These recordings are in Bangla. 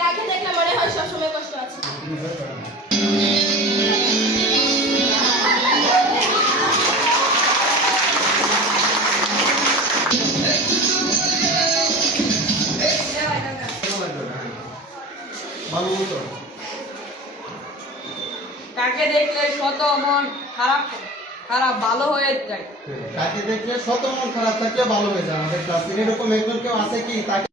কাকে দেখলে মনে হয় সবসময় কষ্ট আছে? কাকে দেখলে শত মন খারাপ খারাপ ভালো হয়ে যায়? কাকে দেখলে শত মন খারাপ থাকলে ভালো হয়ে যায়। আমাদের ক্লাসে এরকম একজন কেউ আছে কি তাকে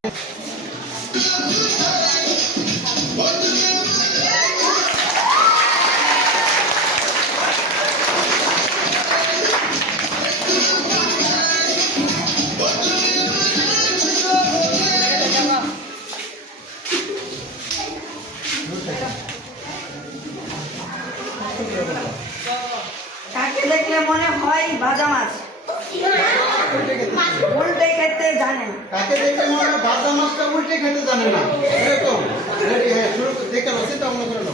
কাকে দেখলে মনে হয় ভাজা মাছ উল্টে খেতে জানে না? কাকে দেখলে মনে হয় ভাজা মাছটা উল্টে খেতে জানে না। এরকম রেডি হ্যাঁ শুরু দেখে লো, চিন্তা ভাবনা করে লো।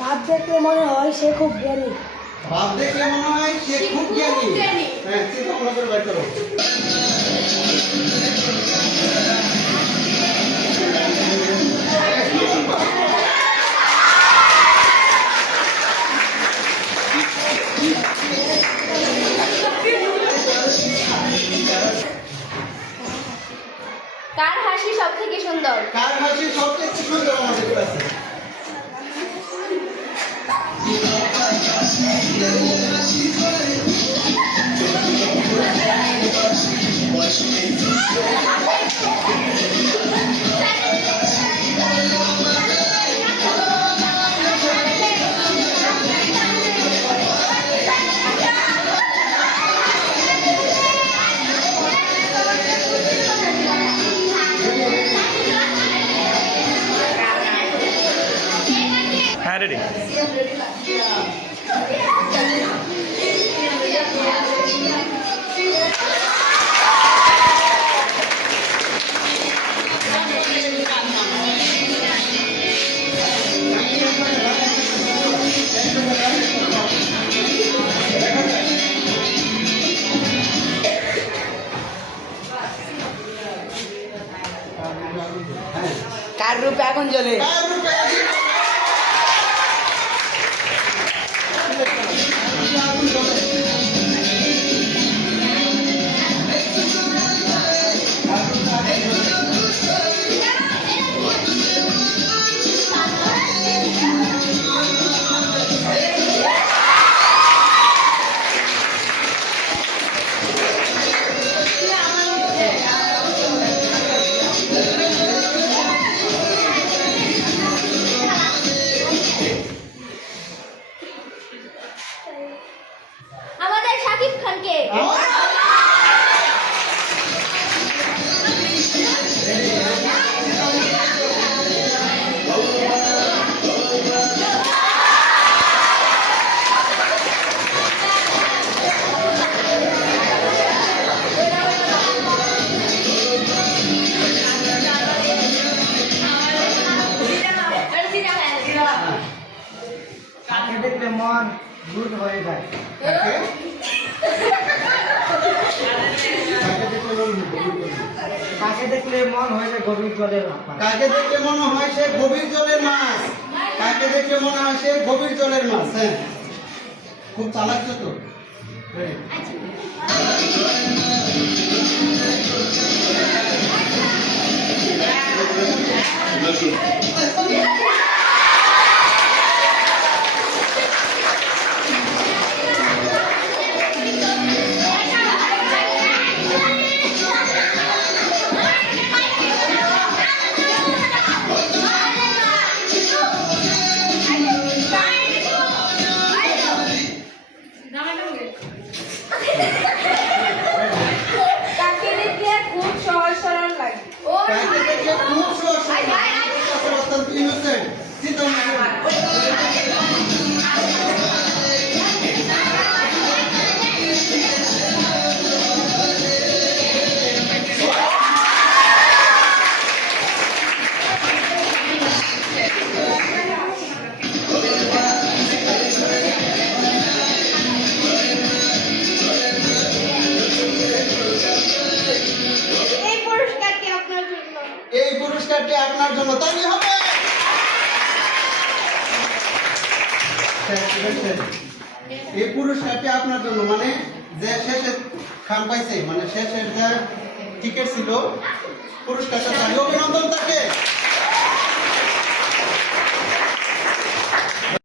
ভাব দেখলে মনে হয় সে খুব জ্ঞানী। ভাব দেখলে মনে হয় সে খুব জ্ঞানী। হ্যাঁ চিন্তা ভাবনা করে বের করো। কার হাসি সবথেকে সুন্দর? কার হাসি সবচেয়ে সুন্দর আমাদের ক্লাসে? Ready. কার রূপে আগুন জ্বলে? আমাদের শাকিব খানকে। কাকে দেখলে মন দুধ হয়ে যায়? কাকে দেখলে মন হয়ে যায় গভীর জলের মাছ? কাকে দেখলে মনে হয় সে গভীর জলের মাছ? কাকে দেখলে মনে হয় সে গভীর জলের মাছ? হ্যাঁ খুব চালাক তো। কাকে দেখলে খুব সহজ সরল লাগে? কাকে দেখলে খুব সহজ সরল লাগে। বসে এই পুরস্কারটি আপনার জন্য, মানে যে শেষে খাম পাইছে, মানে শেষের যে টিকিট ছিল পুরস্কারটা, অভিনন্দন তাকে।